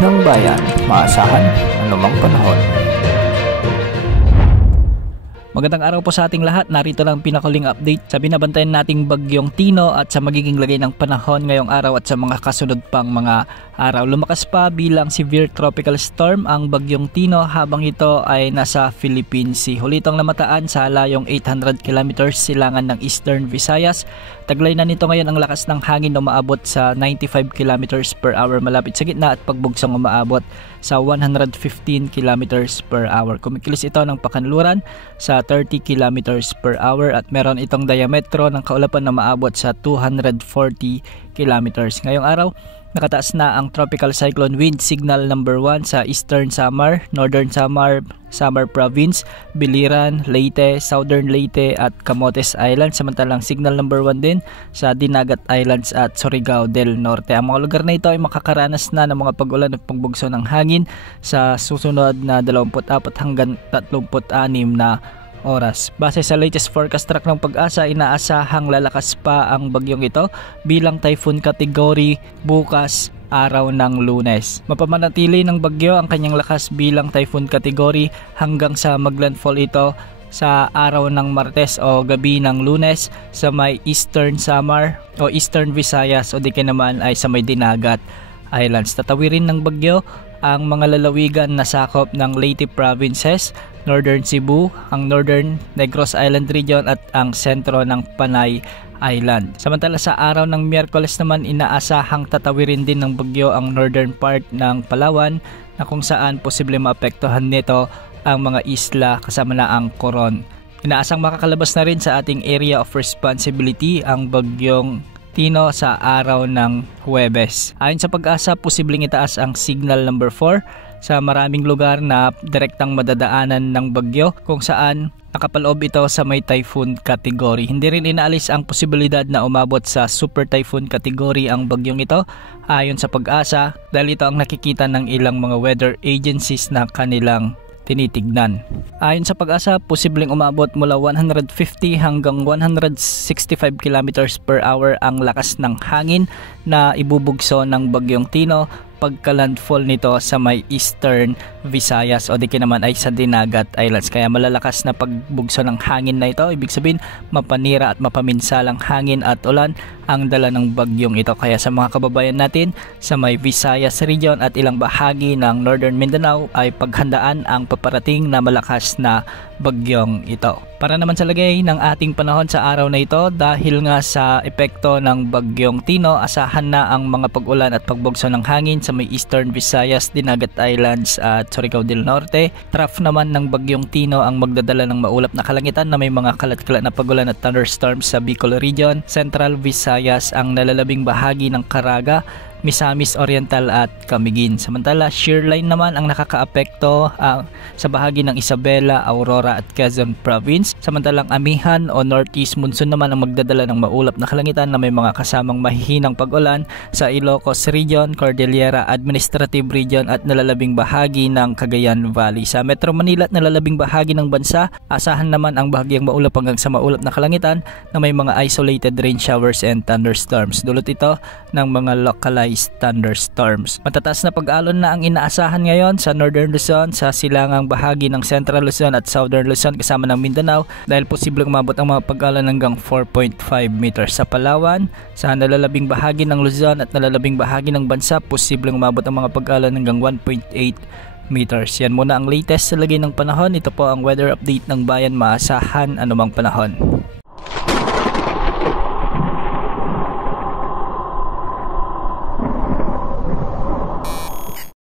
ng bayan, maasahan anumang panahon. Magandang araw po sa ating lahat. Narito lang pinakaling update sa binabantayan nating bagyong Tino at sa magiging lagay ng panahon ngayong araw at sa mga kasunod pang mga araw. Lumakas pa bilang severe tropical storm ang bagyong Tino habang ito ay nasa Philippine Sea. Huli itong namataan sa layong 800 kilometers silangan ng Eastern Visayas. Taglay na nito ngayon ang lakas ng hangin na umaabot sa 95 kilometers per hour malapit sa gitna at pagbugsong umaabot sa 115 kilometers per hour. Kumikilos ito ng pakanluran sa 30 kilometers per hour at meron itong diametro ng kaulapan na maabot sa 240 kilometers. Ngayong araw, nakataas na ang tropical cyclone wind signal number 1 sa Eastern Samar, Northern Samar, Samar Province, Biliran, Leyte, Southern Leyte at Camotes Island. Samantalang signal number 1 din sa Dinagat Islands at Surigao del Norte. Ang mga lugar na ito ay makakaranas na ng mga pag-ulan at pagbugso ng hangin sa susunod na 24 hanggang 36 na oras. Base sa latest forecast track ng Pag-asa, inaasahang lalakas pa ang bagyong ito bilang typhoon category bukas araw ng Lunes. Mapamanatili ng bagyo ang kanyang lakas bilang typhoon category hanggang sa maglandfall ito sa araw ng Martes o gabi ng Lunes sa may Eastern Samar o Eastern Visayas o di kaya naman ay sa may Dinagat Islands. Tatawirin ng bagyo ang mga lalawigan na sakop ng Leyte Provinces, Northern Cebu, ang Northern Negros Island Region at ang sentro ng Panay Island. Samantala sa araw ng Miyerkules naman inaasahang tatawirin din ng bagyo ang northern part ng Palawan na kung saan posible maapektuhan nito ang mga isla kasama na ang Coron. Inaasang makakalabas na rin sa ating area of responsibility ang bagyong Tino sa araw ng Huwebes. Ayon sa Pag-asa, posibleng itaas ang signal number 4 sa maraming lugar na direktang madadaanan ng bagyo kung saan nakapaloob ito sa may typhoon category. Hindi rin inaalis ang posibilidad na umabot sa super typhoon category ang bagyong ito ayon sa Pag-asa dahil ito ang nakikita ng ilang mga weather agencies na kanilang tinitignan. Ayon sa Pag-asa, posibleng umabot mula 150 hanggang 165 kilometers per hour ang lakas ng hangin na ibubugso ng bagyong Tino pagka-landfall nito sa may Eastern Visayas o di kaya naman ay sa Dinagat Islands. Kaya malalakas na pagbugso ng hangin na ito, ibig sabihin mapanira at mapaminsalang hangin at ulan ang dala ng bagyong ito. Kaya sa mga kababayan natin sa may Visayas region at ilang bahagi ng Northern Mindanao ay paghandaan ang paparating na malakas na bagyong ito. Para naman sa lagay ng ating panahon sa araw na ito, dahil nga sa epekto ng bagyong Tino, asahan na ang mga pag-ulan at pagbugso ng hangin sa may Eastern Visayas, Dinagat Islands at Surigao del Norte. Trough naman ng bagyong Tino ang magdadala ng maulap na kalangitan na may mga kalat-kalat na pag-ulan at thunderstorms sa Bicol Region, Central Visayas, ang nalalabing bahagi ng Caraga, Misamis Oriental at Camiguin. Samantala, shear line naman ang nakakaapekto sa bahagi ng Isabela, Aurora at Quezon Province. Samantalang amihan o northeast monsoon naman ang magdadala ng maulap na kalangitan na may mga kasamang mahihinang pag-ulan sa Ilocos Region, Cordillera Administrative Region at nalalabing bahagi ng Cagayan Valley. Sa Metro Manila at nalalabing bahagi ng bansa, asahan naman ang bahagyang maulap hanggang sa maulap na kalangitan na may mga isolated rain showers and thunderstorms. Dulot ito ng mga localized thunderstorms. Matataas na pag-alon na ang inaasahan ngayon sa Northern Luzon, sa silangang bahagi ng Central Luzon at Southern Luzon kasama ng Mindanao dahil posibleng umabot ang mga pag-alon hanggang 4.5 meters. Sa Palawan, sa nalalabing bahagi ng Luzon at nalalabing bahagi ng bansa, posibleng umabot ang mga pag-alon hanggang 1.8 meters. Yan muna ang latest sa lagay ng panahon. Ito po ang weather update ng bayan, maasahan anumang panahon.